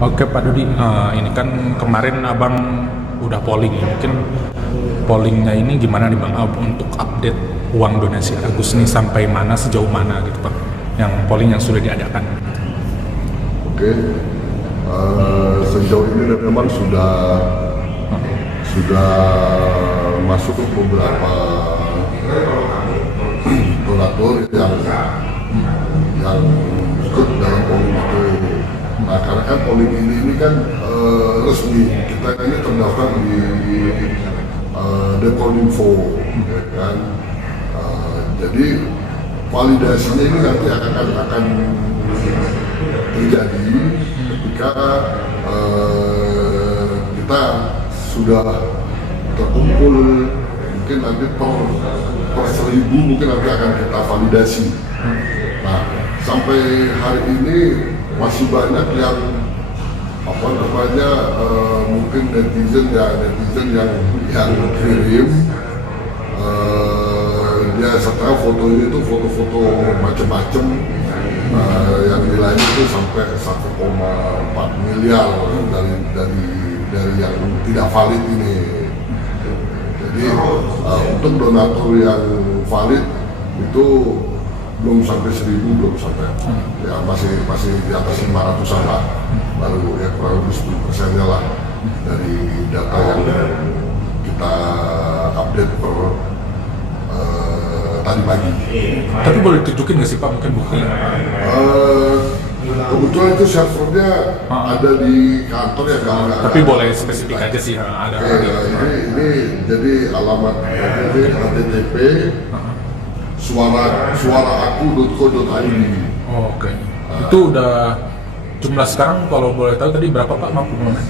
Oke Pak Dudi, ini kan kemarin Abang udah polling ya. Mungkin pollingnya ini gimana nih Bang, untuk update uang donasi Agus nih sampai mana, sejauh mana gitu Pak, yang polling yang sudah diadakan. Oke, sejauh ini memang sudah masuk beberapa donatur yang ikut dalam polling itu. Nah, karena kan polling ini kan resmi, kita ini terdaftar di Dekominfo, ya kan. Jadi validasinya ini nanti akan terjadi ketika kita sudah terkumpul, mungkin nanti per 1000 mungkin nanti akan kita validasi. Nah, sampai hari ini masih banyak yang mungkin netizen yang kirim dia setelah fotonya itu foto-foto macam-macam, yang nilainya itu sampai 1,4 miliar dari yang tidak valid ini. Jadi untuk donatur yang valid itu belum sampai 1000, belum sampai, ya masih di atas 500-an lah, baru ya kurang lebih 10%-nya lah dari data yang kita update per tadi pagi. Tapi boleh tunjukin nggak sih Pak, mungkin buktinya? Kebetulan itu servernya ada di kantor ya, tapi boleh spesifik aja sih, ada. Ini jadi alamat ini http suaraaku.co.id. Oke. Itu udah jumlah sekarang kalau boleh tahu tadi berapa Pak maksimumnya?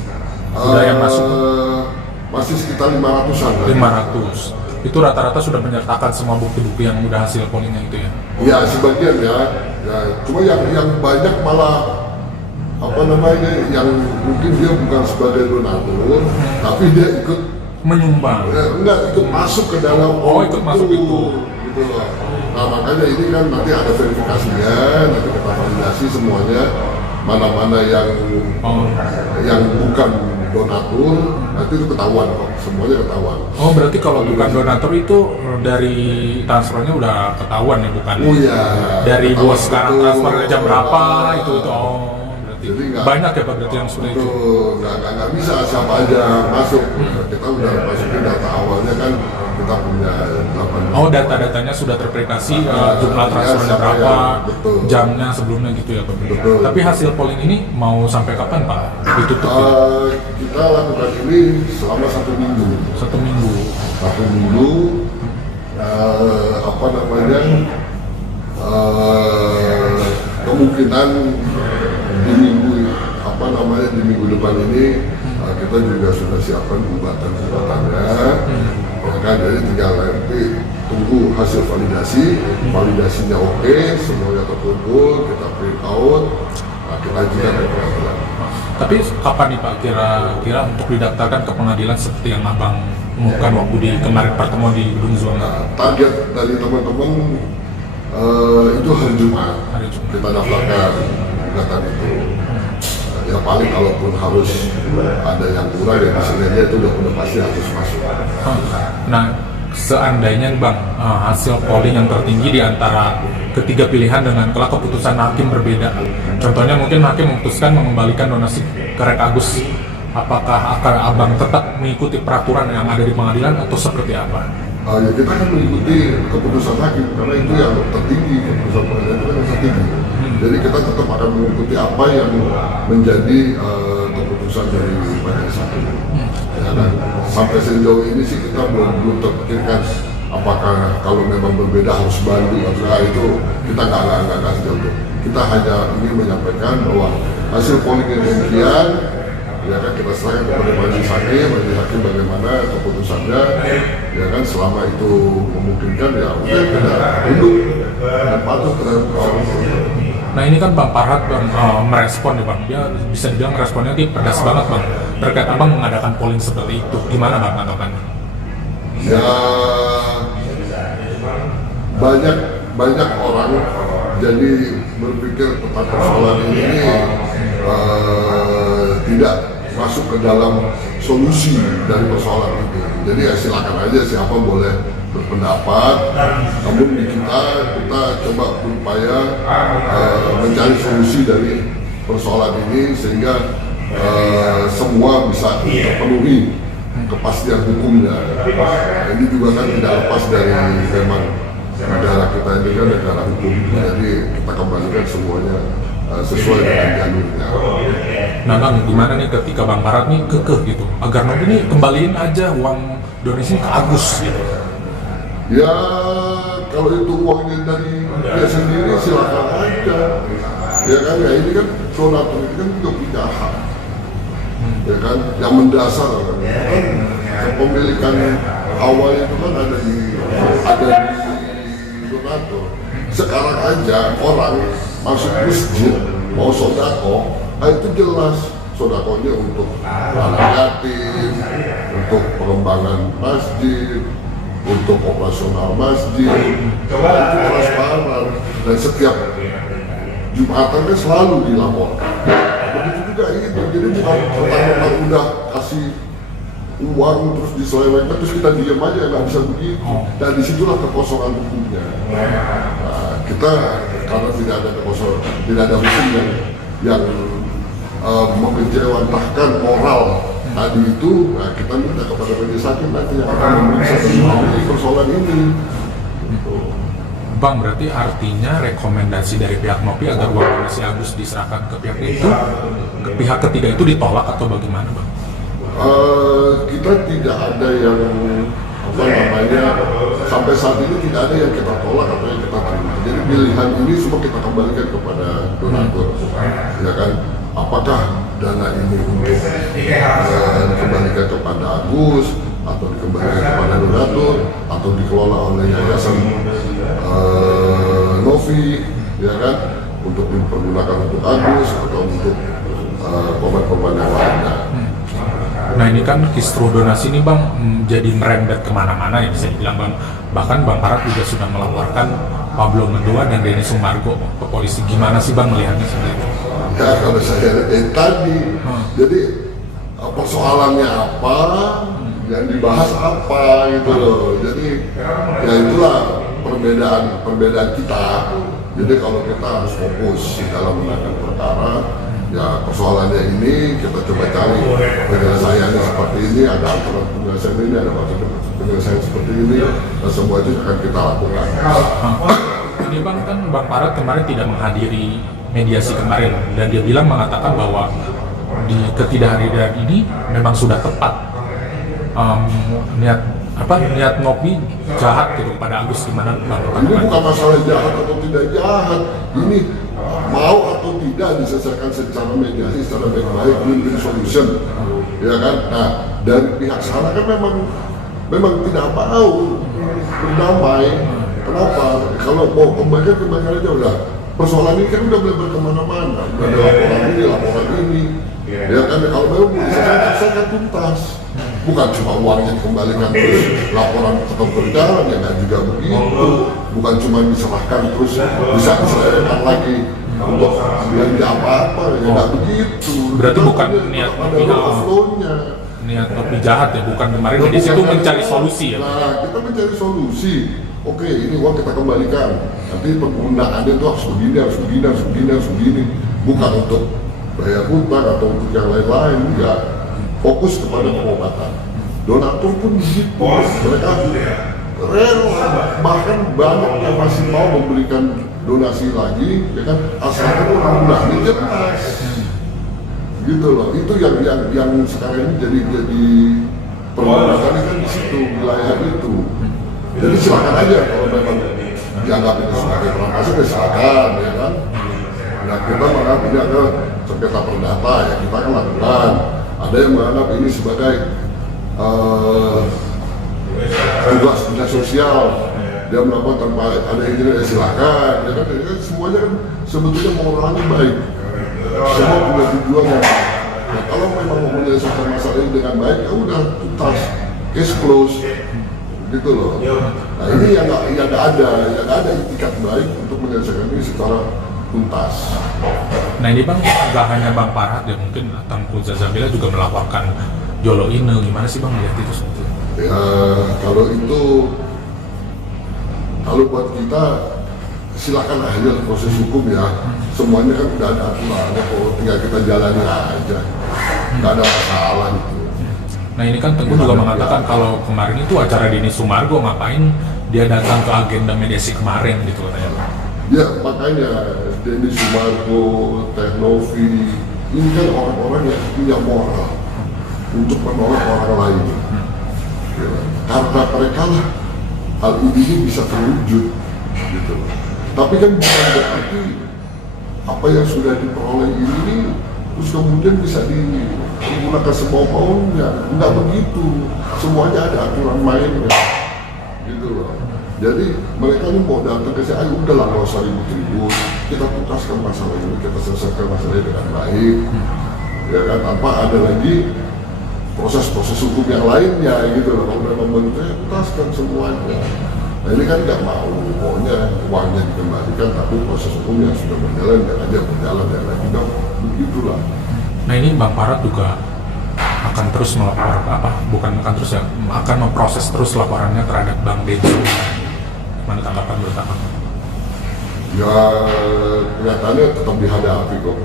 Udah yang masuk? Masih sekitar 500-an. 500. Itu rata-rata sudah menyertakan semua bukti-bukti yang udah hasil pollingnya itu ya? Iya, sebagian ya. Cuma yang banyak malah yang mungkin dia bukan sebagai donatur, tapi dia ikut menyumbang. Enggak, ikut masuk ke dalam ikut masuk itu. Gitu loh. Nah, makanya ini kan nanti ada verifikasinya, nanti kita validasi semuanya, mana-mana yang bukan donatur, nanti itu ketahuan kok, semuanya ketahuan. Oh, berarti kalau bukan donatur itu dari transfernya udah ketahuan ya, bukan? Oh iya. Dari bos sekarang transfer jam berapa itu. Oh, berarti banyak ya Pak berarti yang sudah itu. Nggak bisa siapa aja masuk. Kita udah masukin data awalnya kan, kita punya 8. Oh, data-datanya sudah terverifikasi, jumlah transfernya berapa, jamnya sebelumnya gitu ya Pak. Betul. Tapi hasil polling ini mau sampai kapan Pak ditutup? Kita lakukan ini selama 1 minggu. 1 minggu. 1 minggu. Kemungkinan di minggu depan ini kita juga sudah siapkan gugatannya. Maka jadi tinggal nanti tunggu hasil validasinya oke, semuanya terkumpul, kita print out, kita ajukan ke pengadilan. Tapi kapan nih Pak kira-kira untuk didaftarkan ke pengadilan seperti yang Abang umumkan waktu di kemarin pertemuan di Gedung Zuangga? Target dari teman-teman itu hari Jumat. Kita daftarkan gugatan itu. Ya paling kalaupun harus ada yang kurang ya di sini aja itu udah pasti harus masuk. Nah, seandainya Bang, hasil polling yang tertinggi di antara ketiga pilihan dengan kelak keputusan hakim berbeda. Contohnya mungkin hakim memutuskan mengembalikan donasi ke Rek Agus. Apakah akan Abang tetap mengikuti peraturan yang ada di pengadilan atau seperti apa? Ya kita akan mengikuti keputusan hakim karena itu yang tertinggi, keputusan pengadilan itu yang tertinggi. Jadi kita tetap akan mengikuti apa yang menjadi keputusan dari majelis hakim. Ya, dan sampai sejauh ini sih kita belum terpikirkan apakah kalau memang berbeda harus banding atau itu kita nggak sejauh itu. Kita hanya ingin menyampaikan bahwa hasil polling yang demikian, ya kan kita serahkan kepada majelis hakim bagaimana keputusannya, ya kan selama itu memungkinkan ya udah kita tunduk dan patuh terhadap keputusan. Nah ini kan Bang Farhad merespon ya Bang, dia bisa dibilang responnya pedas banget Bang terkait Abang mengadakan polling seperti itu. Gimana Bang tanggapannya? Ya banyak orang jadi berpikir tentang persoalan ini tidak masuk ke dalam solusi dari persoalan itu. Jadi ya silakan aja siapa boleh berpendapat, namun di kita coba berupaya mencari solusi dari persoalan ini sehingga semua bisa terpenuhi kepastian hukumnya. Ini juga kan tidak lepas dari memang negara kita ini kan negara hukum, jadi kita kembalikan semuanya sesuai dengan jalurnya. Nah Bang, gimana nih ketika Bang Parat nih kekeh gitu, agar Nopi nih kembaliin aja uang donasi ke Agus gitu? Ya kalau itu uangnya dari dia sendiri silakan aja. Ya kan, ya ini kan donatur ini kan juga punya hak. Ya kan, yang mendasar kan, kepemilikan awal itu kan ada di donatur. Sekarang aja orang masuk masjid mau sodako, itu jelas sodakonya untuk anak yatim, untuk pengembangan masjid, untuk operasional masjid, itu transparan dan setiap Jumatan kan selalu dilaporkan. Begitu juga itu, jadi bukan pertama udah kasih uang terus diselewengkan terus kita diam aja, nggak bisa begitu. Dan disitulah kekosongan hukumnya. Nah, kita karena tidak ada kekosongan, tidak ada hukum yang mengejawantahkan moral tadi itu, nah kita minta kepada majelis hakim nanti yang akan memeriksa tentang persoalan ini. Bang, berarti artinya rekomendasi dari pihak Nopi agar uang donasi Agus diserahkan ke pihak itu, ke pihak ketiga itu ditolak atau bagaimana, Bang? Kita tidak ada yang sampai saat ini tidak ada yang kita tolak atau yang kita terima. Jadi pilihan ini semua kita kembalikan kepada donatur, ya kan? Apakah dana ini untuk dikembalikan kepada Agus atau dikembalikan kepada donatur atau dikelola oleh yayasan Novi, ya kan, untuk dipergunakan untuk Agus atau untuk korban-korban yang lainnya. Nah ini kan kisruh donasi ini Bang jadi merembet kemana-mana ya bisa dibilang Bang. Bahkan Bang Parat juga sudah melaporkan Pablo Medua dan Denny Sumargo ke polisi. Gimana sih Bang melihatnya sebenarnya? Ya kalau saya tadi, jadi persoalannya apa, yang dibahas apa gitu loh. Jadi ya itulah perbedaan kita. Jadi kalau kita harus fokus dalam menangani perkara, ya persoalannya ini kita coba cari penyelesaiannya seperti ini, ada aturan penyelesaian ini, ada aturan penyelesaian seperti ini, dan semua itu akan kita lakukan. Ini Bang kan Bang Parat kemarin tidak menghadiri mediasi kemarin dan dia mengatakan bahwa di ketidakhadiran ini memang sudah tepat. Niat Nopi jahat gitu kepada Agus gimana Bang? Ini bukan masalah jahat atau tidak jahat, ini mau atau tidak diselesaikan secara mediasi, secara baik-baik, win-win solution, ya kan? Nah, dari pihak sana kan memang tidak mau berdamai. Kenapa? Kalau mau kembalikan aja udah. Persoalan ini kan udah melebar kemana-mana. Ada laporan ini, ya kan? Kalau memang selesaikan tuntas. Bukan cuma uangnya dikembalikan terus laporan tetap berjalan, ya kan juga begitu. Bukan cuma diserahkan terus bisa diselesaikan lagi untuk belanja apa-apa, ya nggak begitu. Berarti bukan niat Nopi jahat ya, bukan kemarin di situ mencari solusi ya. Nah, kita mencari solusi. Oke, ini uang kita kembalikan. Nanti penggunaannya itu harus begini. Bukan untuk bayar hutang atau untuk yang lain-lain, enggak. Fokus kepada pengobatan. Donatur pun begitu, mereka rela, bahkan banyak yang masih mau memberikan donasi lagi, ya kan, asalkan undang-undangnya jelas, gitu loh. Itu yang sekarang ini jadi perbuatan kan di situ, wilayah itu. Jadi silakan aja kalau memang dianggap ini sebagai perampasan, ya silakan, ya kan. Nah kita menganggap ini ada sengketa perdata, ya kita akan lakukan. Ada yang menganggap ini sebagai tugas dinas sosial, dia melakukan tanpa ada izin, ya silakan, ya kan. Semuanya kan sebetulnya moralnya baik, semua punya tujuan yang baik. Nah, kalau memang mau menyelesaikan masalah ini dengan baik, ya udah tuntas, case close, gitu loh. Nah ini yang nggak ada itikat baik untuk menyelesaikan ini secara tuntas. Nah ini Bang, nggak hanya Bang Farhat ya, mungkin Tengku Zazabila juga melaporkan Jolo Ine, gimana sih Bang lihat itu sebetulnya? Ya kalau buat kita silakan aja proses hukum ya, semuanya kan udah ada aturannya kok, tinggal kita jalani aja, nggak ada masalah gitu. Nah ini kan Tengku juga mengatakan kalau kemarin itu acara Denny Sumargo, ngapain dia datang ke agenda mediasi kemarin gitu katanya Bang. Ya makanya Denny Sumargo, Teh Novi, ini kan orang-orang yang punya moral untuk menolong orang lain. Ya, karena mereka lah hal ini bisa terwujud gitu. Tapi kan bukan berarti apa yang sudah diperoleh ini terus kemudian bisa digunakan semau-maunya. Enggak begitu, semuanya ada aturan mainnya gitu loh. Jadi mereka ini mau datang ke sini, ayo udahlah nggak usah ribut-ribut, kita tuntaskan masalah ini, kita selesaikan masalah ini dengan baik, ya kan, tanpa ada lagi proses-proses hukum yang lainnya gitu loh. Kalau memang bentuknya tuntaskan semuanya. Nah ini kan nggak mau, pokoknya uangnya dikembalikan, tapi proses hukum yang sudah berjalan dan aja berjalan dan lagi dong, begitulah. Nah ini Bang Farhat juga akan terus melapor akan memproses terus laporannya terhadap Bang Densu. Mana tanggapan menurut Abang? Ya kelihatannya tetap dihadapi kok.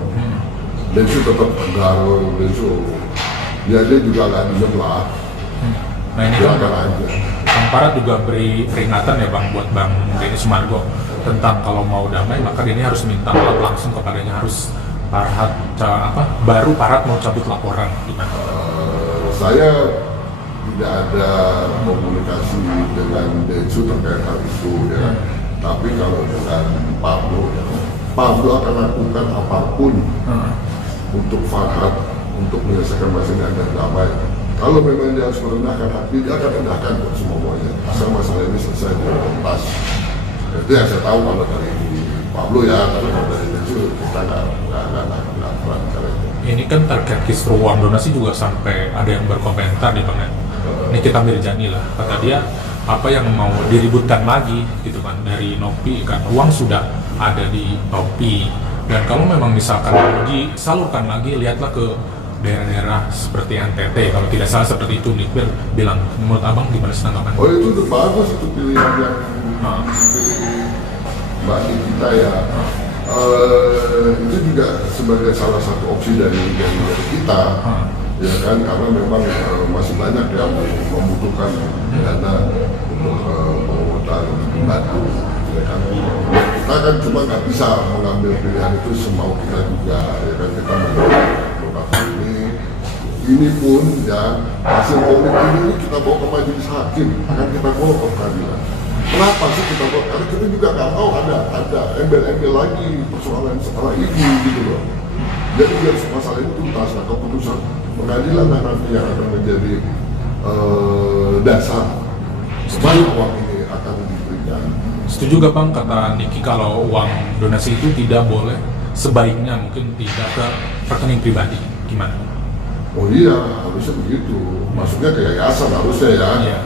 Densu tetap tegar, Densu ya dia juga nggak diem lah. Nah ini Dia kan akan aja. Bang Farhat juga beri peringatan ya Bang buat Bang Denny Sumargo tentang kalau mau damai maka Denny harus minta maaf langsung kepadanya, harus baru Farhat mau cabut laporan gimana? Saya tidak ada komunikasi dengan Densu terkait hal itu ya. Tapi kalau dengan Pablo akan lakukan apapun untuk Farhat untuk menyelesaikan masalah dan damai. Kalau memang dia harus merendahkan hati, dia akan rendahkan kok semuanya. Asal masalah ini selesai dengan tuntas. Itu yang saya tahu kalau dari Pablo ya, tapi kalau dari Densu kita nggak pernah bicara itu. Ini kan terkait kisru uang donasi juga sampai ada yang berkomentar nih Bang. Ini kita Mirjani lah, kata dia apa yang mau diributkan lagi gitu kan dari Nopi, kan uang sudah ada di Nopi, dan kalau memang misalkan disalurkan lagi, lihatlah ke daerah-daerah seperti NTT, kalau tidak salah seperti itu Nipir bilang. Menurut Abang gimana tanggapan? Oh itu udah bagus, itu pilihan yang dipilih Mbak Nikita ya. Itu juga sebagai salah satu opsi dari kita ya kan, karena memang masih banyak yang membutuhkan dana untuk penguatan pembantu ya kan. Kita kan cuma nggak bisa mengambil pilihan itu semau kita juga ya kan, kita mengambil ini pun ya hasil audit ini kita bawa ke majelis hakim, akan kita bawa ke pengadilan. Kenapa sih kita bawa? Karena kita juga nggak mau ada embel-embel lagi persoalan setelah ini gitu loh. Jadi biar masalah ini tuntas, nah keputusan pengadilan nanti yang akan menjadi dasar kembali uang ini akan diberikan. Setuju gak Bang kata Niki kalau uang donasi itu tidak boleh, sebaiknya mungkin tidak ke rekening pribadi, gimana? Oh iya, harusnya begitu. Masuknya ke yayasan harusnya ya. Iya.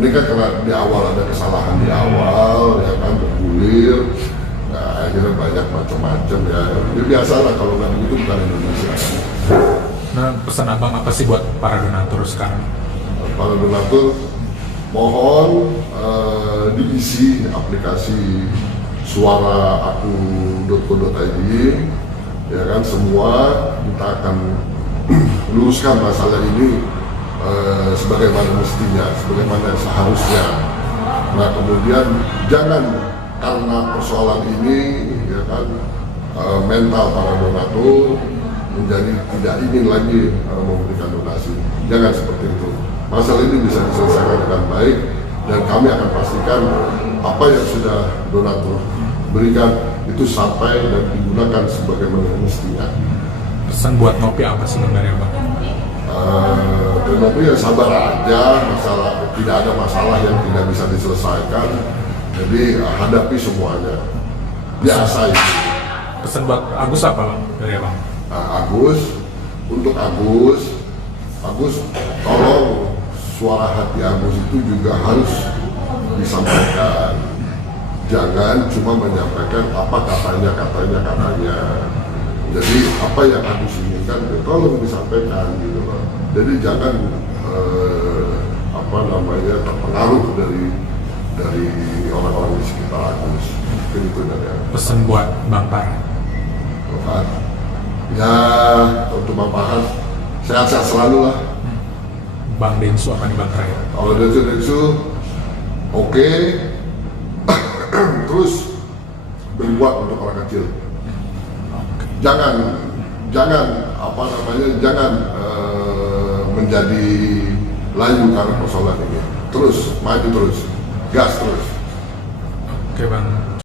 Ini kan karena di awal ada kesalahan di awal, ya kan, bergulir. Nah, akhirnya banyak macam-macam ya. Jadi biasalah kalau nggak begitu bukan Indonesia. Nah, pesan Abang apa sih buat para donatur sekarang? Para donatur, mohon diisi aplikasi suaraaku.co.id, ya kan, semua kita akan luruskan masalah ini sebagaimana mestinya, sebagaimana seharusnya. Nah kemudian jangan karena persoalan ini ya kan mental para donatur menjadi tidak ingin lagi memberikan donasi. Jangan seperti itu. Masalah ini bisa diselesaikan dengan baik dan kami akan pastikan apa yang sudah donatur berikan itu sampai dan digunakan sebagaimana mestinya. Pesan buat Nopi apa sih sebenarnya Bang? Tapi ya sabar aja, tidak ada masalah yang tidak bisa diselesaikan. Jadi hadapi semuanya. Biasa itu. Pesan buat Agus apa Bang dari Abang? Untuk Agus, tolong suara hati Agus itu juga harus disampaikan. jangan cuma menyampaikan apa katanya. Jadi apa yang Agus inginkan tolong disampaikan gitu loh. Jadi jangan terpengaruh dari orang-orang di sekitar Agus. Mungkin itu dari aku. Pesan buat Bang Farhan. Bapak, ya untuk Bang Farhan sehat-sehat selalu lah. Bang Densu apa nih Bang terakhir? Kalau Densu oke. Terus berbuat untuk orang kecil. Jangan menjadi layu karena persoalan ini. Terus maju terus, gas terus. Oke Bang